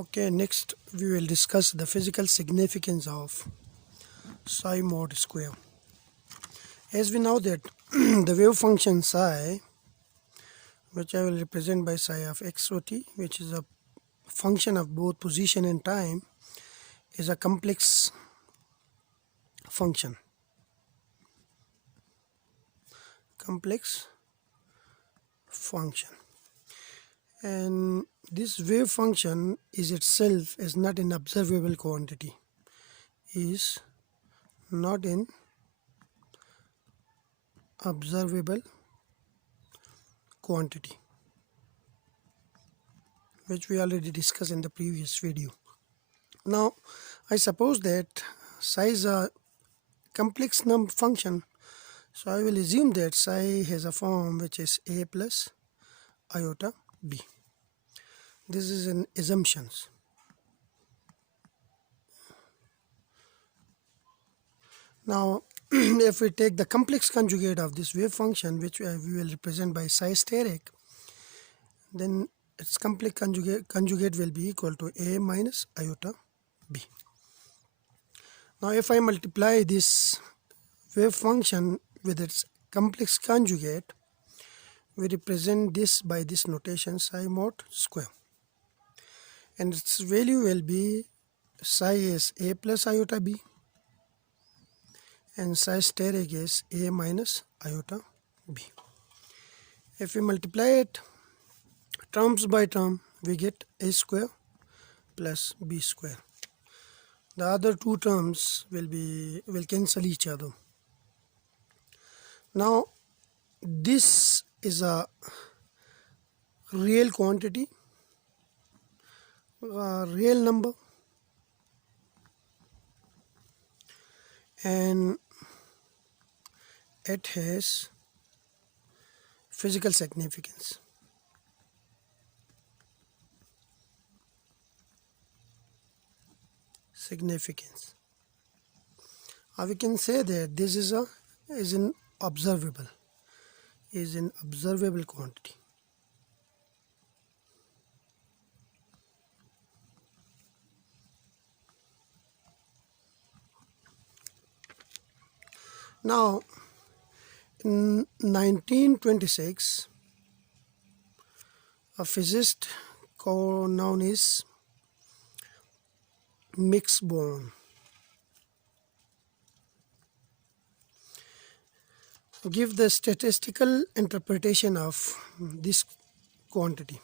Okay, next we will discuss the physical significance of psi mod square. As we know that the wave function psi, which I will represent by psi of x o t, which is a function of both position and time, is a complex function. And this wave function is itself is not an observable quantity, is not an observable quantity, which we already discussed in the previous video. Now I suppose that psi is a complex function, so I will assume that psi has a form which is a plus iota b. This is an assumptions. Now if we take the complex conjugate of this wave function, which we will represent by psi steric, then its complex conjugate will be equal to a minus iota b. Now if I multiply this wave function with its complex conjugate, we represent this by this notation psi mod square, and its value will be psi is a plus iota b and psi steric is a minus iota b. If we multiply it terms by term, we get a square plus b square. The other two terms will cancel each other. Now this is a real quantity, a real number, and it has physical significance. We can say that this is an observable quantity. Now in 1926, a physicist known as Max Born give the statistical interpretation of this quantity.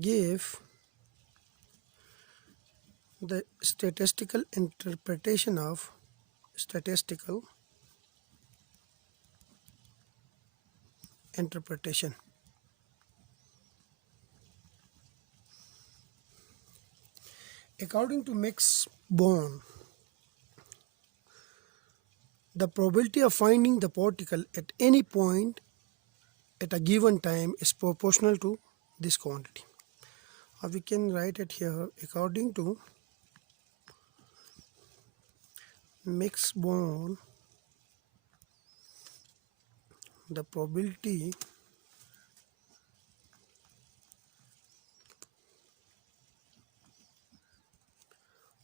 Give the statistical interpretation of According to Max Born, the probability of finding the particle at any point at a given time is proportional to this quantity. We can write it here. According to Max Born, the probability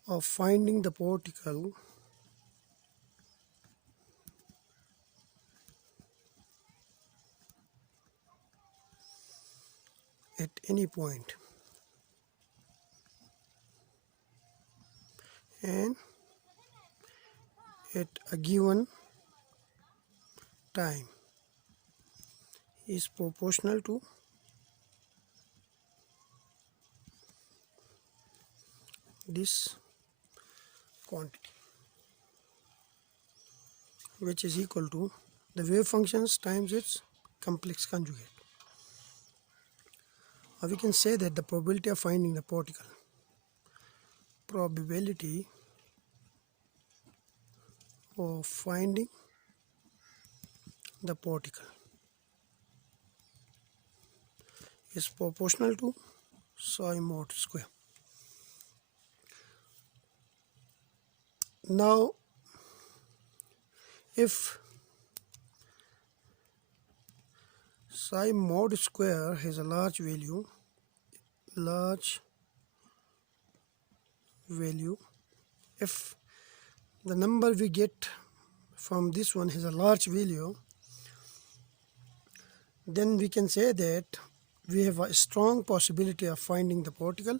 of finding the particle at any point and at a given time is proportional to this quantity, which is equal to the wave functions times its complex conjugate. We can say that the probability of finding the particle is proportional to psi mod square. Now if psi mod square has a large value, value. If the number we get from this one has a large value, then we can say that we have a strong possibility of finding the particle.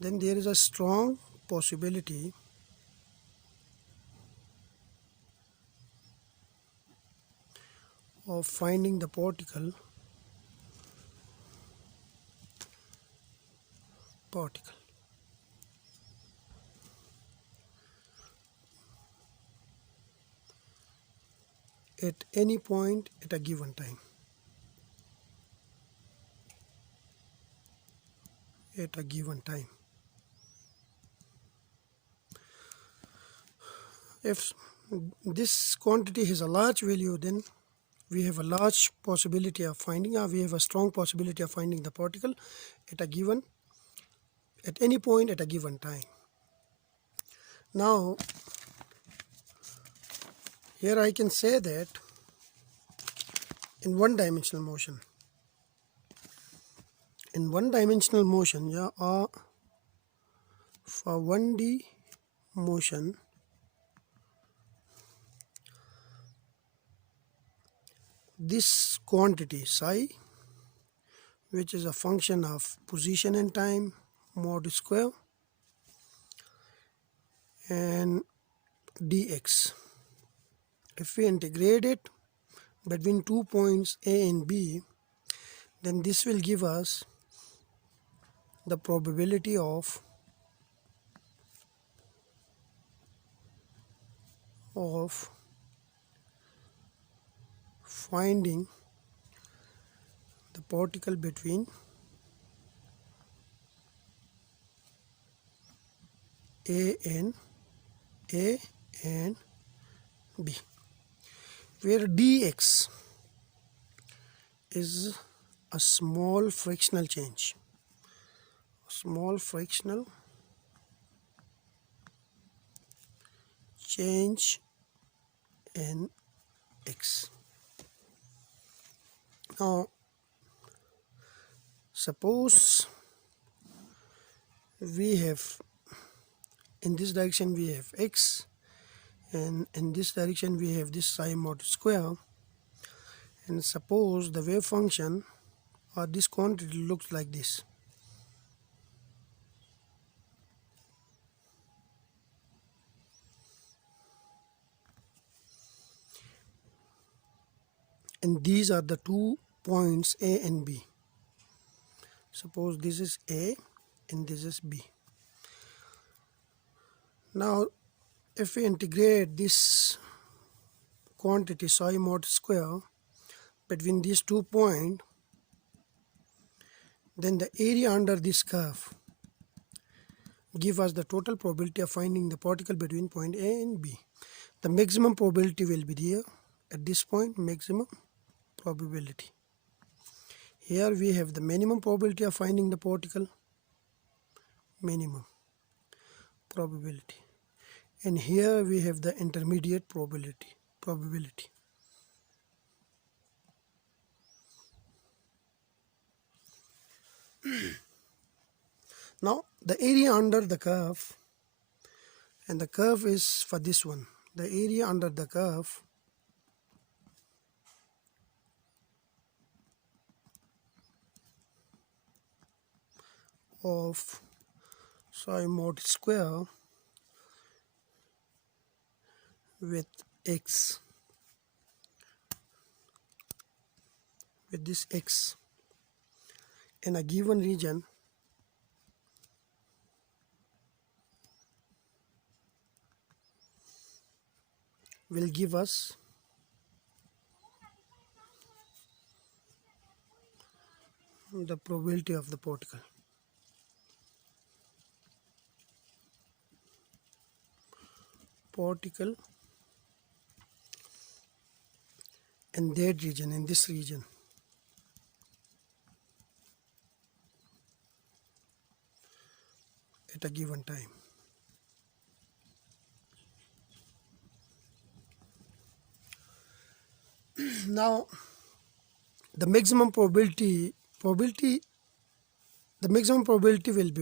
Then there is a strong possibility of finding the particle at any point at a given time. If this quantity has a large value, then we have a large possibility of finding, or we have a strong possibility of finding the particle at any point at a given time. Now, here I can say that in one-dimensional motion, or for 1D motion, this quantity psi, which is a function of position and time mod square, and dx, if we integrate it between 2 points A and B, then this will give us the probability of finding the particle between A and B, where dx is a small fractional change, in x. Now, suppose we have, in this direction we have x, and in this direction we have this psi mod square, and suppose the wave function or this quantity looks like this. And these are the 2 points A and B. Suppose this is A and this is B. Now, if we integrate this quantity psi mod square between these 2 points, then the area under this curve give us the total probability of finding the particle between point A and B. The maximum probability will be there at this point, maximum probability. Here we have the minimum probability of finding the particle, minimum probability, and here we have the intermediate probability. Now the area under the curve, and the curve is for this one, the area under the curve of psi mod square with x, with this x in a given region will give us the probability of the particle. In that region, in this region, at a given time. Now, the maximum probability will be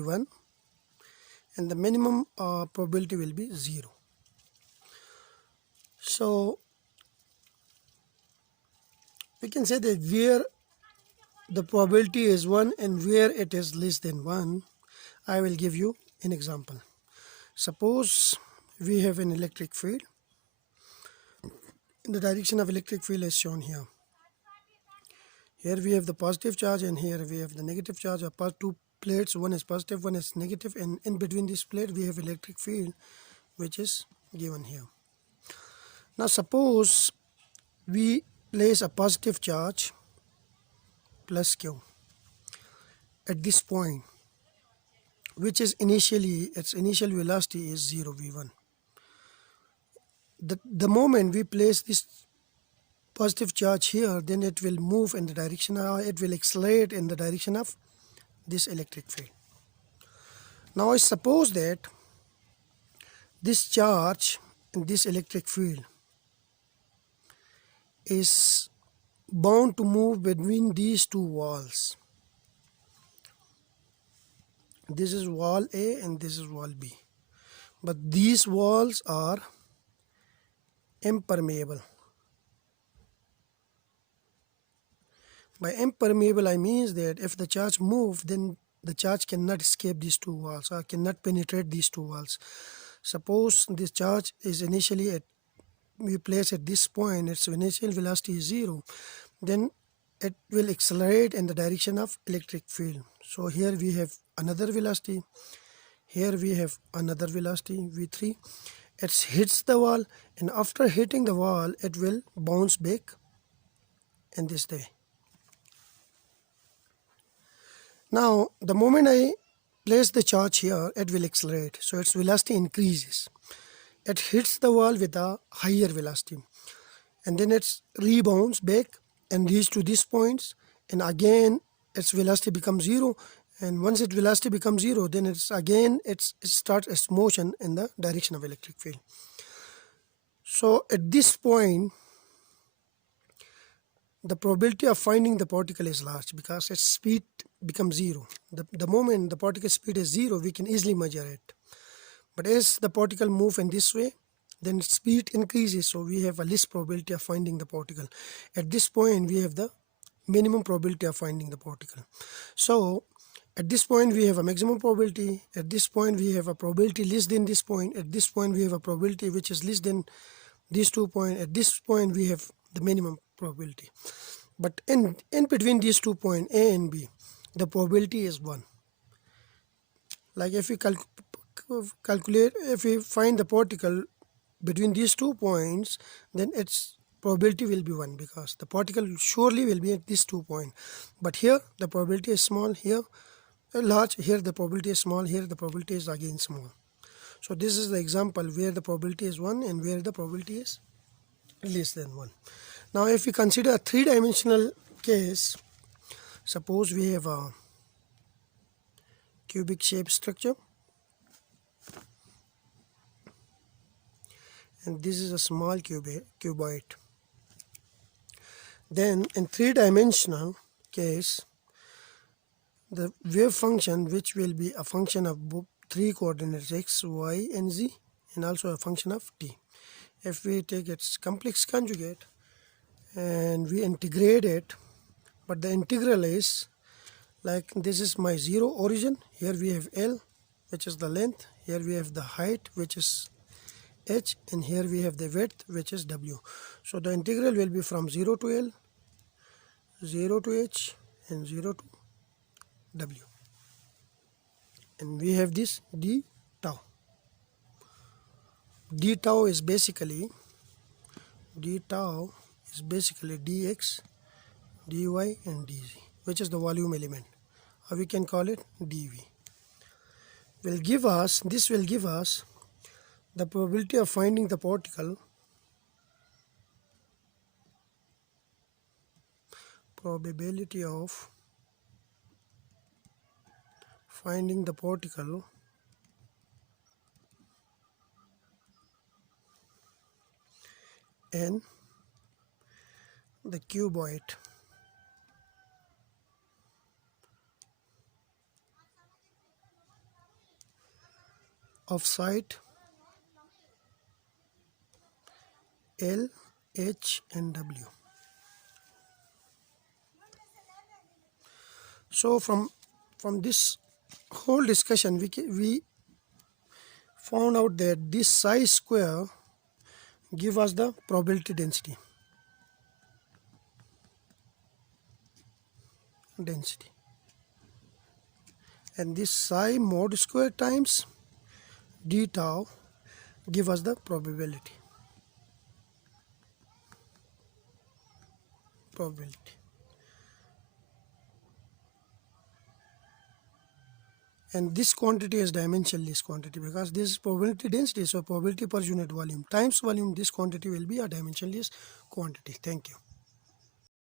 1, and the minimum probability will be 0. So we can say that where the probability is 1 and where it is less than 1, I will give you an example. Suppose we have an electric field. The direction of electric field is shown here. Here we have the positive charge and here we have the negative charge. Two plates, one is positive, one is negative, and in between this plate we have electric field which is given here. Now suppose we place a positive charge plus Q at this point, which is initially, its initial velocity is 0 v1. The moment we place this positive charge here, then it will move in the direction, it will accelerate in the direction of this electric field. Now I suppose that this charge in this electric field is bound to move between these two walls. This is wall A and this is wall B. But these walls are impermeable. By impermeable, I mean that if the charge moves, then the charge cannot escape these two walls or cannot penetrate these two walls. Suppose this charge is initially at, we place at this point, its initial velocity is 0, then it will accelerate in the direction of electric field. So here we have another velocity, here we have another velocity v3. It hits the wall, and after hitting the wall it will bounce back in this way. Now the moment I place the charge here, it will accelerate, so its velocity increases. It hits the wall with a higher velocity, and then it rebounds back and reaches to these points, and again its velocity becomes 0, and once its velocity becomes 0, then it starts its motion in the direction of electric field. So at this point the probability of finding the particle is large because its speed becomes 0. The moment the particle speed is 0, we can easily measure it. But as the particle moves in this way, then its speed increases, so we have a less probability of finding the particle. At this point we have the minimum probability of finding the particle. So at this point we have a maximum probability, at this point we have a probability less than this point, at this point we have a probability which is less than these 2 points, at this point we have the minimum probability. But in between these 2 points A and B, the probability is 1. Like if we calculate, if we find the particle between these 2 points, then its probability will be 1 because the particle surely will be at these 2 points. But here the probability is small, here large, here the probability is small, here the probability is again small. So this is the example where the probability is 1 and where the probability is less than 1. Now if we consider a 3-dimensional case, suppose we have a cubic shaped structure and this is a small cuboid. Then in 3-dimensional case, the wave function, which will be a function of 3 coordinates x, y and z, and also a function of t. If we take its complex conjugate and we integrate it, but the integral is like this is my 0 origin, here we have L which is the length, here we have the height which is h, and here we have the width which is w. So the integral will be from 0 to L, 0 to h and 0 to w, and we have this d tau. D tau is basically dx, dy and dz, which is the volume element, or we can call it dv. This will give us the probability of finding the particle, in the cuboid. of site L, H and W. So from this whole discussion we found out that this psi square give us the probability density and this psi mod square times d tau give us the probability and this quantity is dimensionless quantity because this is probability density, so probability per unit volume times volume, this quantity will be a dimensionless quantity. Thank you.